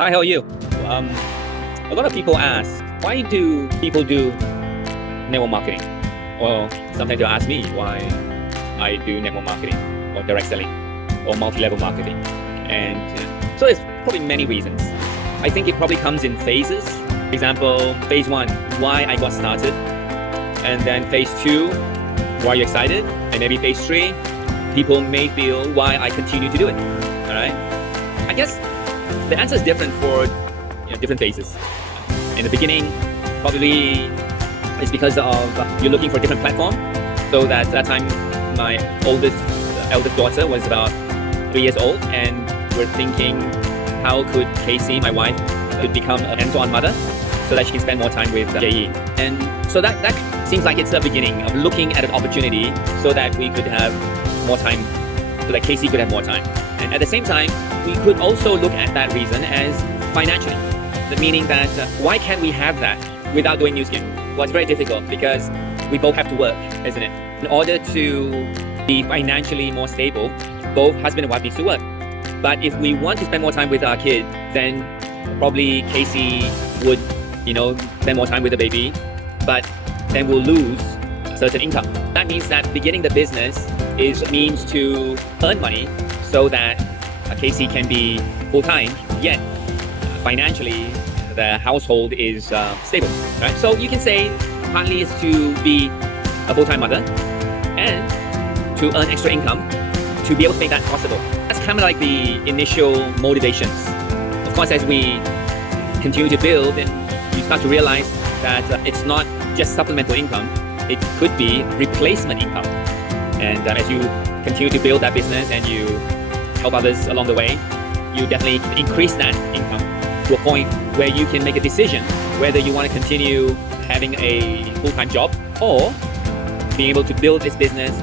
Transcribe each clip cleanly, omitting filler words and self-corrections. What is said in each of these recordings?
Hi, how are you? Um, a lot of people ask, why do people do network marketing? Or sometimes they'll ask me why I do network marketing or direct selling or multi-level marketing. And so there's probably many reasons. I think it probably comes in phases. For example, phase one, why I got started. And then phase two, why you're excited. And maybe phase three, people may feel why I continue to do it. All right. I guess the answer is different for different phases. In the beginning, probably it's because of you're looking for a different platform. So that time, my eldest daughter was about 3 years old, and we're thinking, how could Casey, my wife, could become a hands-on mother so that she can spend more time with JE. And so that seems like it's the beginning of looking at an opportunity so that we could have more time, so that Casey could have more time. And at the same time, we could also look at that reason as financially. The meaning that why can't we have that without doing Nu Skin? Well, it's very difficult because we both have to work, isn't it? In order to be financially more stable, both husband and wife needs to work. But if we want to spend more time with our kid, then probably Casey would, spend more time with the baby, but then we'll lose a certain income. That means that beginning the business is a means to earn money so that Casey can be full-time, yet financially the household is stable, right? So you can say partly is to be a full-time mother and to earn extra income to be able to make that possible. That's kind of like the initial motivations. Of course, as we continue to build, and you start to realize that it's not just supplemental income, it could be replacement income. And as you continue to build that business and you help others along the way, you definitely increase that income to a point where you can make a decision whether you want to continue having a full-time job or being able to build this business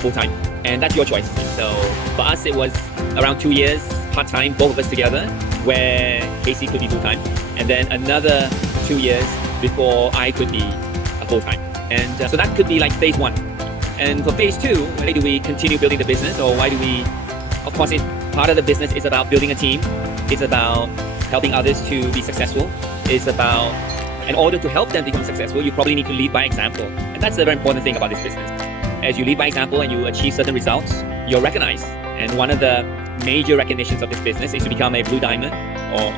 full-time. And that's your choice. So for us, it was around 2 years, part-time, both of us together, where Casey could be full-time. And then another 2 years before I could be full-time. And so that could be like phase one. And for phase two, why do we continue building the business, or why do we, of course, part of the business is about building a team. It's about helping others to be successful. It's about, in order to help them become successful, you probably need to lead by example. And that's a very important thing about this business. As you lead by example and you achieve certain results, you're recognized. And one of the major recognitions of this business is to become a blue diamond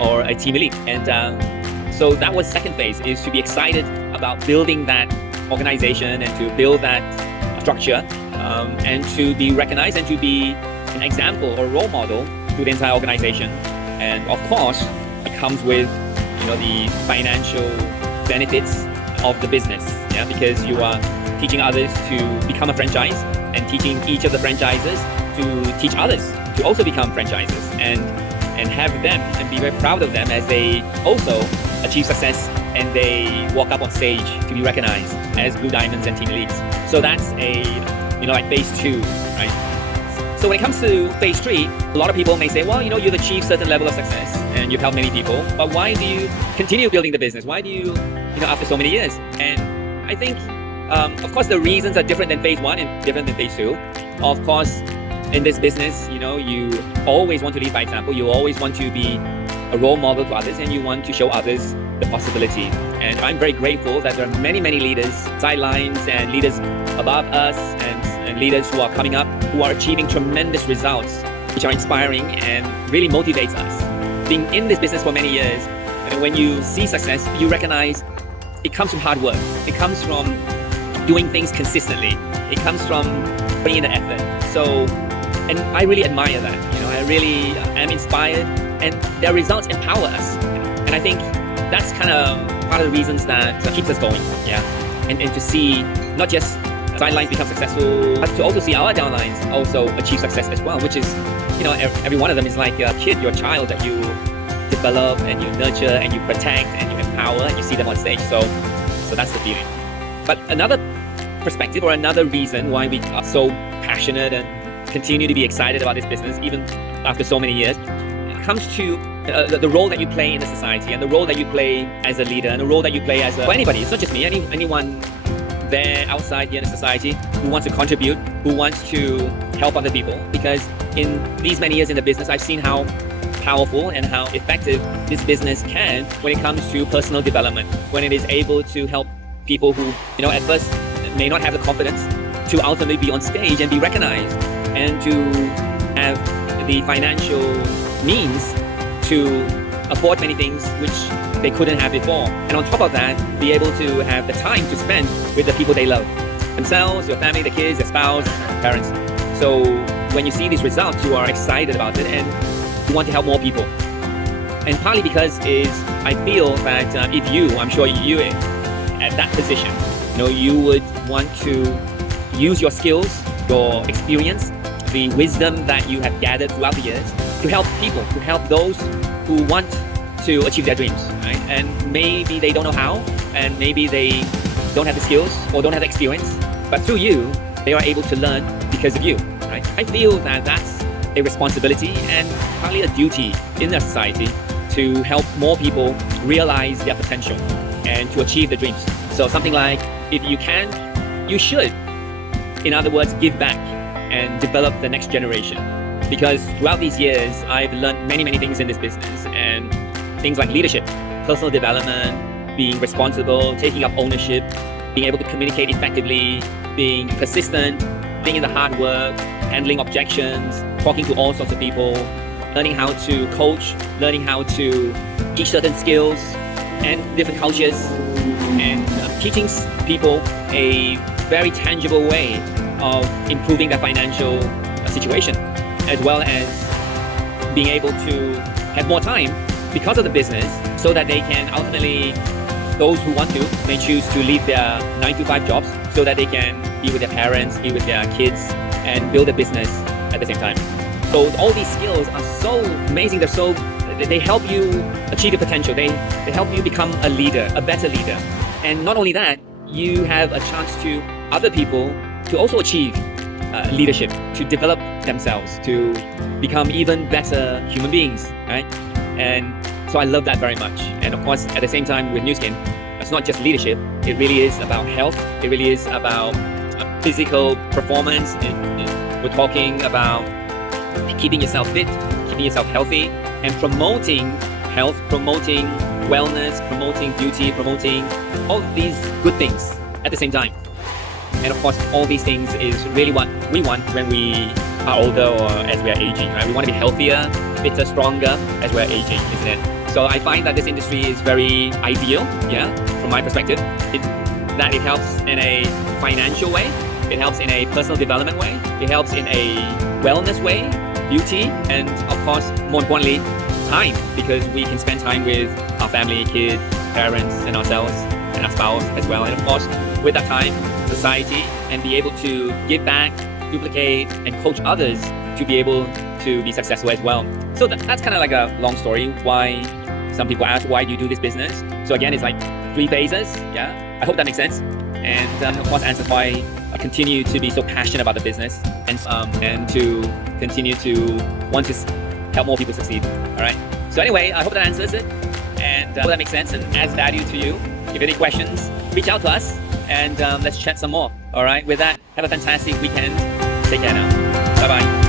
or a team elite. And so that was second phase, is to be excited about building that organization and to build that structure and to be recognized and to be an example or role model to the entire organization. And of course, it comes with the financial benefits of the business, because you are teaching others to become a franchise and teaching each of the franchises to teach others to also become franchises and have them and be very proud of them as they also achieve success and they walk up on stage to be recognized as blue diamonds and team elites. So that's like phase two, right? So when it comes to phase three, a lot of people may say, well, you've achieved certain level of success and you've helped many people, but why do you continue building the business? Why do you, after so many years? And I think, of course, the reasons are different than phase one and different than phase two. Of course, in this business, you always want to lead by example. You always want to be a role model to others, and you want to show others the possibility. And I'm very grateful that there are many, many leaders, sidelines and leaders above us and leaders who are coming up, who are achieving tremendous results, which are inspiring and really motivates us. Being in this business for many years, and when you see success, you recognize it comes from hard work. It comes from doing things consistently. It comes from putting in the effort. So, and I really admire that. I really am inspired, and their results empower us. And I think that's kind of part of the reasons that keeps us going. And to see not just sidelines become successful, but to also see our downlines also achieve success as well, which is, every one of them is like a kid, your child that you develop and you nurture and you protect and you empower and you see them on stage. So that's the feeling. But another perspective or another reason why we are so passionate and continue to be excited about this business, even after so many years, comes to the role that you play in the society and the role that you play as a leader and the role that you play as for anybody. It's not just me, anyone there outside here in the society who wants to contribute, who wants to help other people. Because in these many years in the business, I've seen how powerful and how effective this business can when it comes to personal development, when it is able to help people who, at first may not have the confidence to ultimately be on stage and be recognized and to have the financial means to afford many things which they couldn't have before. And on top of that, be able to have the time to spend with the people they love, themselves, your family, the kids, their spouse, parents. So when you see these results, you are excited about it and you want to help more people. And partly because I feel that I'm sure you at that position, you would want to use your skills, your experience, the wisdom that you have gathered throughout the years to help people, to help those who want to achieve their dreams, right? And maybe they don't know how, and maybe they don't have the skills or don't have the experience, but through you, they are able to learn because of you, right? I feel that that's a responsibility and partly a duty in our society to help more people realize their potential and to achieve their dreams. So something like, if you can, you should. In other words, give back and develop the next generation. Because throughout these years, I've learned many, many things in this business, and things like leadership, personal development, being responsible, taking up ownership, being able to communicate effectively, being persistent, being in the hard work, handling objections, talking to all sorts of people, learning how to coach, learning how to teach certain skills and different cultures, and teaching people a very tangible way of improving their financial situation, as well as being able to have more time because of the business, so that they can ultimately, those who want to, may choose to leave their 9-to-5 jobs so that they can be with their parents, be with their kids, and build a business at the same time. So all these skills are so amazing. They help you achieve your potential. They help you become a leader, a better leader. And not only that, you have a chance to other people to also achieve leadership, to develop themselves, to become even better human beings, right? And so I love that very much. And of course, at the same time with Nu Skin, it's not just leadership. It really is about health. It really is about physical performance. We're talking about keeping yourself fit, keeping yourself healthy, and promoting health, promoting wellness, promoting beauty, promoting all these good things at the same time. And of course, all these things is really what we want when we are older or as we are aging, right? We want to be healthier, fitter, stronger as we're aging, isn't it? So I find that this industry is very ideal, from my perspective. That it helps in a financial way, it helps in a personal development way, it helps in a wellness way, beauty, and of course, more importantly, time, because we can spend time with our family, kids, parents, and ourselves, and our spouse as well. And of course, with that time, society, and be able to give back, duplicate, and coach others to be able to be successful as well. So that's kind of like a long story why some people ask, why do you do this business? So again, it's like 3 phases. I hope that makes sense. And of course, answers why I continue to be so passionate about the business, and to continue to want to help more people succeed. All right. So anyway, I hope that answers it, and hope that makes sense and adds value to you. If you have any questions, reach out to us, and let's chat some more. All right. With that, have a fantastic weekend. Take care now. Bye-bye.